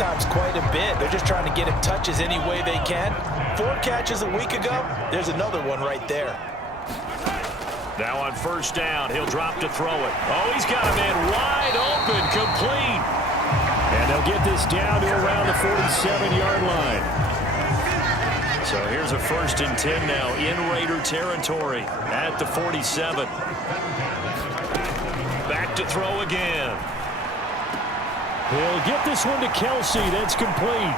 sometimes quite a bit. They're just trying to get him touches any way they can. 4 catches a week ago. There's another one right there. Now on first down, he'll drop to throw it. Oh, he's got a man wide open, complete. And they'll get this down to around the 47-yard line. So here's a 1st and 10 now in Raider territory at the 47. Back to throw again. He'll get this one to Kelsey. That's complete.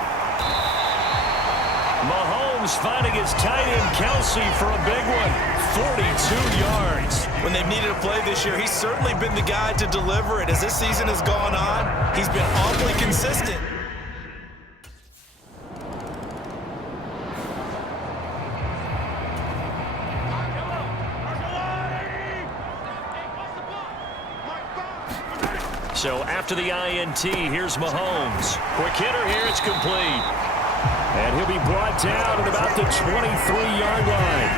Mahomes finding his tight end Kelsey for a big one. 42 yards. When they've needed a play this year, he's certainly been the guy to deliver it. As this season has gone on, he's been awfully consistent. So after the INT, here's Mahomes. Quick hitter here, it's complete. And he'll be brought down at about the 23-yard line.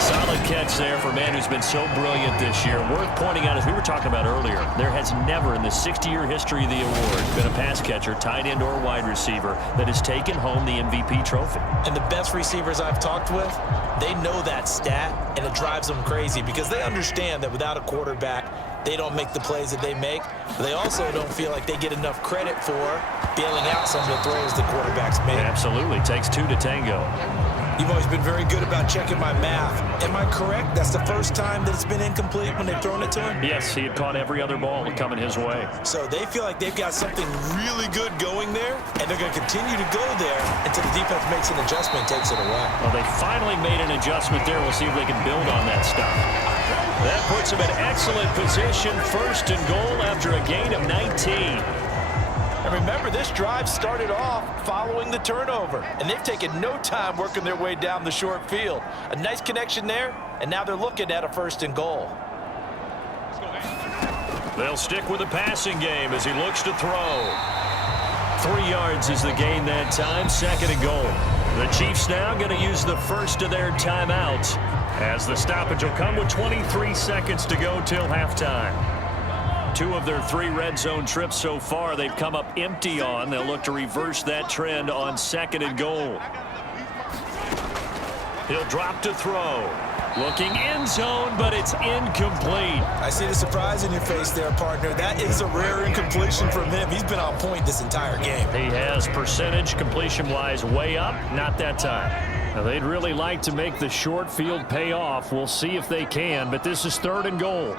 Solid catch there for a man who's been so brilliant this year. Worth pointing out, as we were talking about earlier, there has never in the 60-year history of the award been a pass catcher, tight end or wide receiver, that has taken home the MVP trophy. And the best receivers I've talked with, they know that stat, and it drives them crazy because they understand that without a quarterback, they don't make the plays that they make. But they also don't feel like they get enough credit for bailing out some of the throws the quarterbacks make. Absolutely. Takes 2 to tango. You've always been very good about checking my math. Am I correct? That's the first time that it's been incomplete when they've thrown it to him? Yes, he had caught every other ball coming his way. So they feel like they've got something really good going there, and they're going to continue to go there until the defense makes an adjustment and takes it away. Well, they finally made an adjustment there. We'll see if they can build on that stuff. That puts them in excellent position. 1st and goal after a gain of 19. And remember, this drive started off following the turnover, and they've taken no time working their way down the short field. A nice connection there, and now they're looking at a 1st and goal. They'll stick with the passing game as he looks to throw. 3 yards is the gain that time. 2nd and goal. The Chiefs now going to use the first of their timeouts as the stoppage will come with 23 seconds to go till halftime. 2 of their 3 red zone trips so far they've come up empty on. They'll look to reverse that trend on 2nd and goal. He'll drop to throw. Looking end zone, but it's incomplete. I see the surprise in your face there, partner. That is a rare incompletion from him. He's been on point this entire game. He has percentage completion-wise way up. Not that time. Now, they'd really like to make the short field pay off. We'll see if they can, but this is 3rd and goal.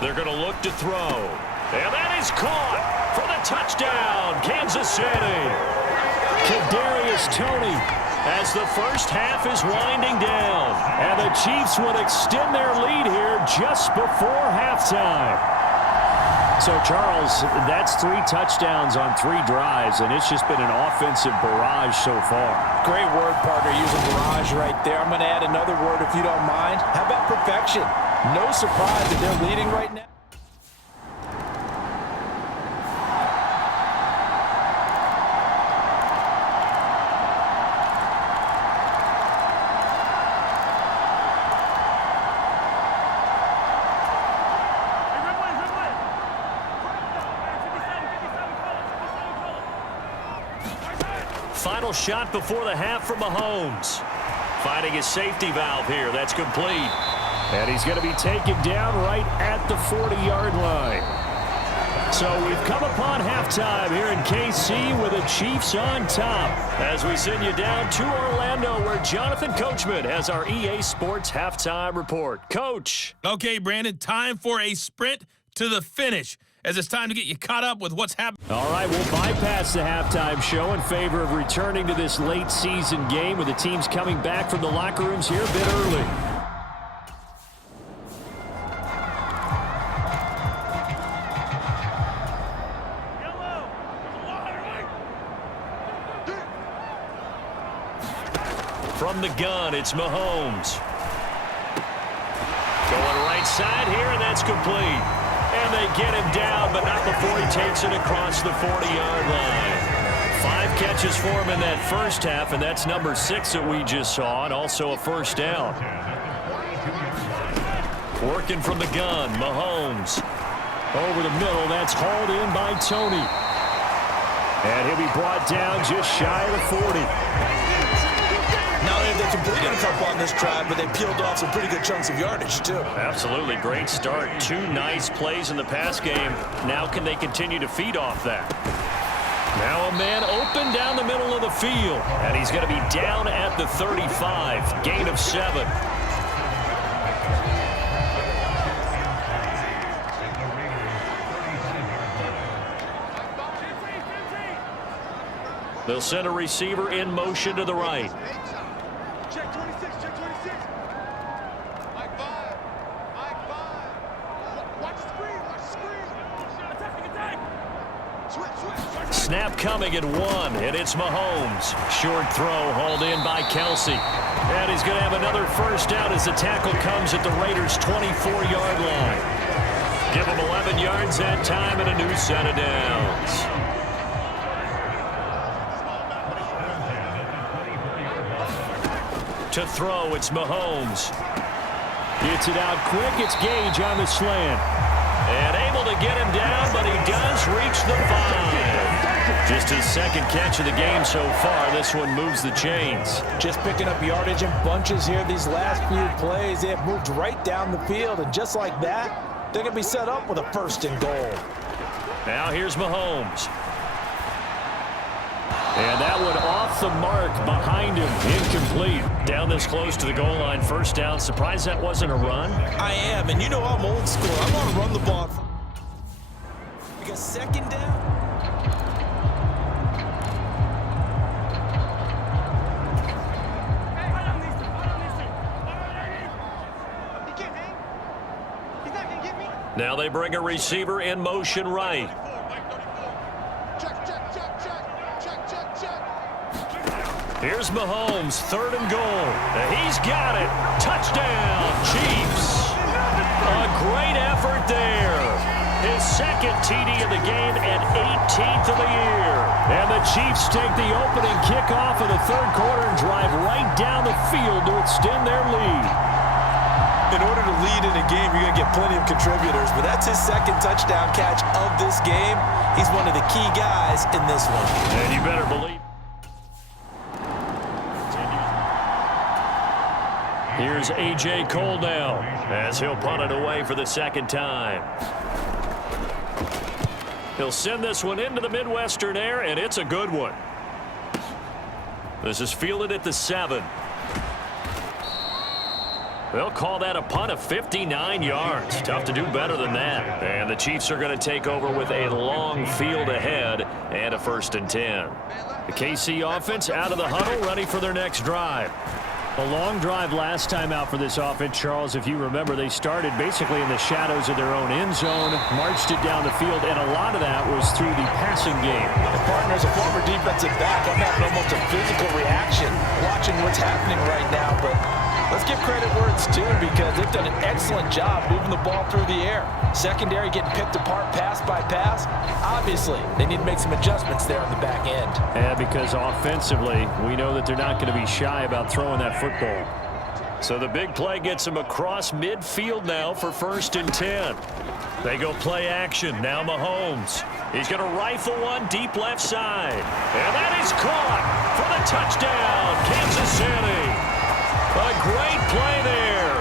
They're going to look to throw. And that is caught for the touchdown, Kansas City. Kadarius Toney as the first half is winding down. And the Chiefs would extend their lead here just before halftime. So, Charles, that's 3 touchdowns on 3 drives, and it's just been an offensive barrage so far. Great word, partner, using barrage right there. I'm going to add another word if you don't mind. How about perfection? No surprise that they're leading right now. Final shot before the half from Mahomes. Finding his safety valve here. That's complete. And he's going to be taken down right at the 40-yard line. So we've come upon halftime here in KC with the Chiefs on top as we send you down to Orlando where Jonathan Coachman has our EA Sports halftime report. Coach. Okay, Brandon, time for a sprint to the finish as it's time to get you caught up with what's happening. All right, we'll bypass the halftime show in favor of returning to this late season game with the teams coming back from the locker rooms here a bit early. From the gun, it's Mahomes. Going right side here, and that's complete. And they get him down, but not before he takes it across the 40-yard line. 5 catches for him in that first half, and that's number 6 that we just saw, and also a first down. Working from the gun, Mahomes. Over the middle, that's hauled in by Tony. And he'll be brought down just shy of the 40. Not only have they completed a couple on this drive, but they peeled off some pretty good chunks of yardage, too. Absolutely. Great start. 2 nice plays in the pass game. Now can they continue to feed off that? Now a man open down the middle of the field. And he's going to be down at the 35. Gain of 7. They'll send a receiver in motion to the right. Check 26, check 26. Mike 5. Mike 5. Watch the screen, watch the screen. Attack, attack. Switch. Snap coming at 1, and it's Mahomes. Short throw hauled in by Kelsey. And he's going to have another first down as the tackle comes at the Raiders' 24-yard line. Give him 11 yards that time and a new set of downs. To throw, it's Mahomes. Gets it out quick. It's Gage on the slant. And able to get him down, but he does reach the 5. Just his second catch of the game so far. This one moves the chains. Just picking up yardage in bunches here these last few plays. They have moved right down the field, and just like that, they're going to be set up with a 1st and goal. Now here's Mahomes. And that one off the mark behind him. Incomplete. Down this close to the goal line. First down. Surprised that wasn't a run? I am, and you know I'm old school. I want to run the ball. Because 2nd down. Now they bring a receiver in motion right. Here's Mahomes, 3rd and goal. He's got it. Touchdown, Chiefs. A great effort there. His 2nd TD of the game and 18th of the year. And the Chiefs take the opening kickoff of the 3rd quarter and drive right down the field to extend their lead. In order to lead in a game, you're going to get plenty of contributors, but that's his 2nd touchdown catch of this game. He's one of the key guys in this one. And you better believe. Here's A.J. Cole now as he'll punt it away for the 2nd time. He'll send this one into the Midwestern air, and it's a good one. This is fielded at the 7. They'll call that a punt of 59 yards. Tough to do better than that. And the Chiefs are going to take over with a long field ahead and a 1st and 10. The KC offense out of the huddle, ready for their next drive. A long drive last time out for this offense, Charles. If you remember, they started basically in the shadows of their own end zone, marched it down the field, and a lot of that was through the passing game. And partner, as a former defensive back, I'm having almost a physical reaction watching what's happening right now, but let's give credit where it's due because they've done an excellent job moving the ball through the air. Secondary getting picked apart pass by pass. Obviously, they need to make some adjustments there on the back end. And because offensively, we know that they're not going to be shy about throwing that football. So the big play gets them across midfield now for 1st and 10. They go play action. Now Mahomes. He's going to rifle one deep left side. And that is caught for the touchdown, Kansas City. A great play there.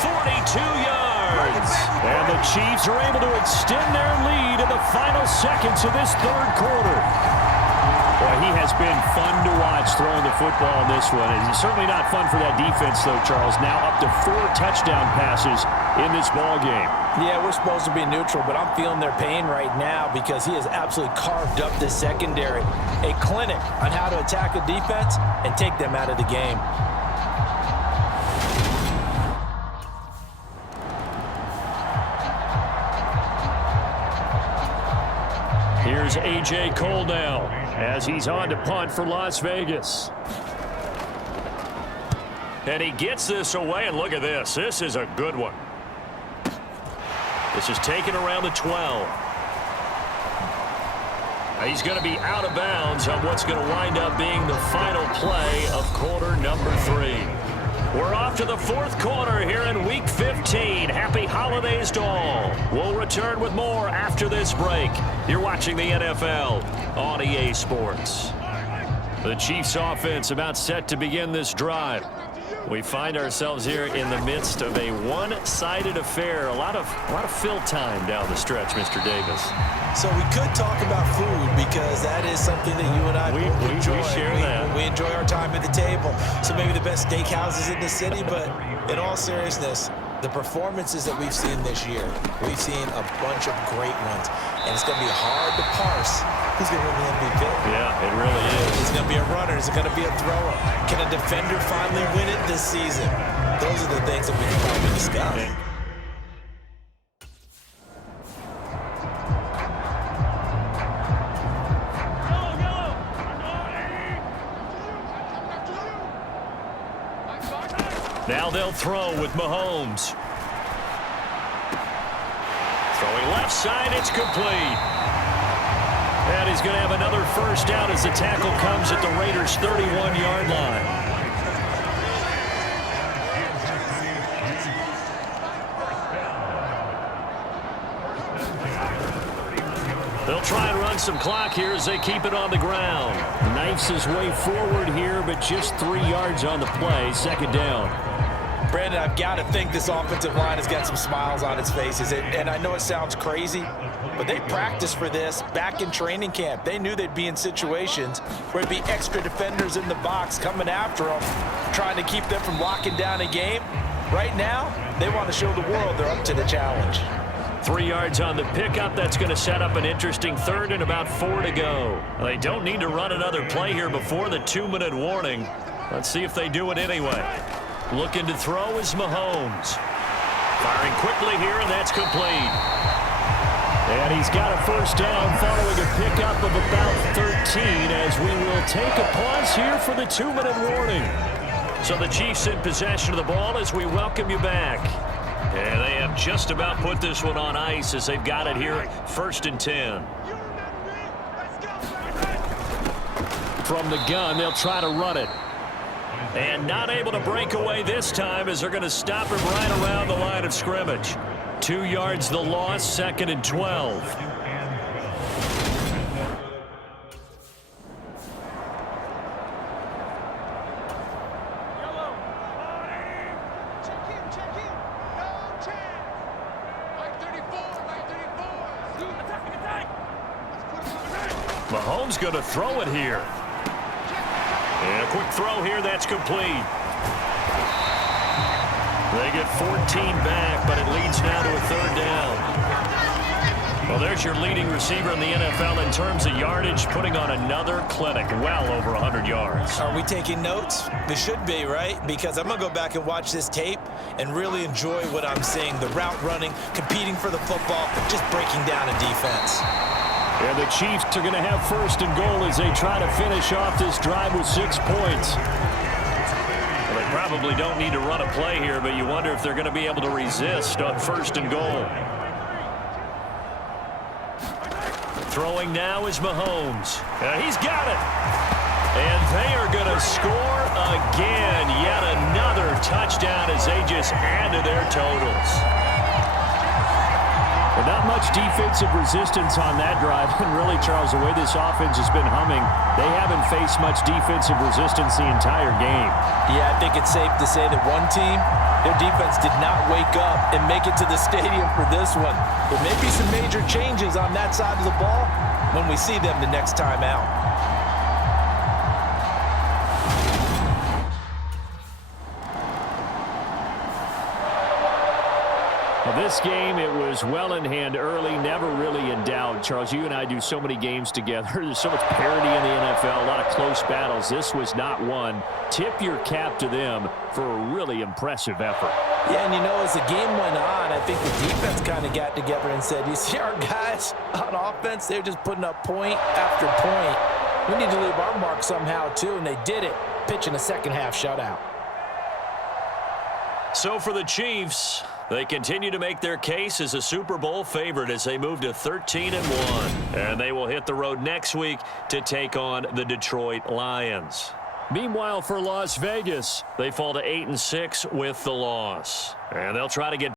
42 yards. And the Chiefs are able to extend their lead in the final seconds of this 3rd quarter. Boy, he has been fun to watch throwing the football in this one. It's certainly not fun for that defense, though, Charles. Now up to 4 touchdown passes in this ball game. Yeah, we're supposed to be neutral, but I'm feeling their pain right now because he has absolutely carved up this secondary. A clinic on how to attack a defense and take them out of the game. Here's A.J. Cole now as he's on to punt for Las Vegas. And he gets this away, and look at this. This is a good one. This is taken around the 12. He's going to be out of bounds on what's going to wind up being the final play of quarter number 3. We're off to the fourth quarter here in Week 15. Happy holidays to all. We'll return with more after this break. You're watching the NFL on EA Sports. The Chiefs offense about set to begin this drive. We find ourselves here in the midst of a one-sided affair. A lot of fill time down the stretch, Mr. Davis. So we could talk about food because that is something that you and I enjoy. We share that. We enjoy our time at the table. So maybe the best steakhouses in the city, but in all seriousness, the performances that we've seen this year, we've seen a bunch of great ones. And it's going to be hard to parse who's going to win the MVP. Yeah, it really is. Is it going to be a runner? Is it going to be a thrower? Can a defender finally win it this season? Those are the things that we can probably discuss. Yeah. Now they'll throw with Mahomes. Throwing left side, it's complete. And he's going to have another first down as the tackle comes at the Raiders' 31-yard line. They'll try and run some clock here as they keep it on the ground. Knifes his way forward here, but just 3 yards on the play. Second down. Brandon, I've got to think this offensive line has got some smiles on its faces. And I know it sounds crazy, but they practiced for this back in training camp. They knew they'd be in situations where there'd be extra defenders in the box coming after them, trying to keep them from locking down a game. Right now, they want to show the world they're up to the challenge. 3 yards on the pickup. That's going to set up an interesting third and about 4 to go. They don't need to run another play here before the 2-minute warning. Let's see if they do it anyway. Looking to throw is Mahomes. Firing quickly here, and that's complete. And he's got a first down following a pickup of about 13 as we will take a pause here for the 2-minute warning. So the Chiefs in possession of the ball as we welcome you back. And they have just about put this one on ice as they've got it here, 1st and 10. From the gun, they'll try to run it. And not able to break away this time as they're going to stop him right around the line of scrimmage. 2 yards the loss, 2nd and 12. Mahomes going to throw it here. And a quick throw here, that's complete. They get 14 back, but it leads now to a 3rd down. Well, there's your leading receiver in the NFL in terms of yardage, putting on another clinic, well over 100 yards. Are we taking notes? We should be, right? Because I'm going to go back and watch this tape and really enjoy what I'm seeing. The route running, competing for the football, just breaking down a defense. And the Chiefs are going to have 1st and goal as they try to finish off this drive with 6 points. Well, they probably don't need to run a play here, but you wonder if they're going to be able to resist on 1st and goal. Throwing now is Mahomes. He's got it. And they are going to score again. Yet another touchdown as they just add to their totals. But not much defensive resistance on that drive. And really, Charles, the way this offense has been humming, they haven't faced much defensive resistance the entire game. Yeah, I think it's safe to say that one team, their defense did not wake up and make it to the stadium for this one. There may be some major changes on that side of the ball when we see them the next time out. Well, this game, it was well in hand early, never really in doubt. Charles, you and I do so many games together. There's so much parity in the NFL, a lot of close battles. This was not one. Tip your cap to them for a really impressive effort. Yeah, and you know, as the game went on, I think the defense kind of got together and said, you see our guys on offense, they're just putting up point after point. We need to leave our mark somehow, too, and they did it, pitching a second-half shutout. So for the Chiefs, they continue to make their case as a Super Bowl favorite as they move to 13-1. And they will hit the road next week to take on the Detroit Lions. Meanwhile, for Las Vegas, they fall to 8-6 with the loss. And they'll try to get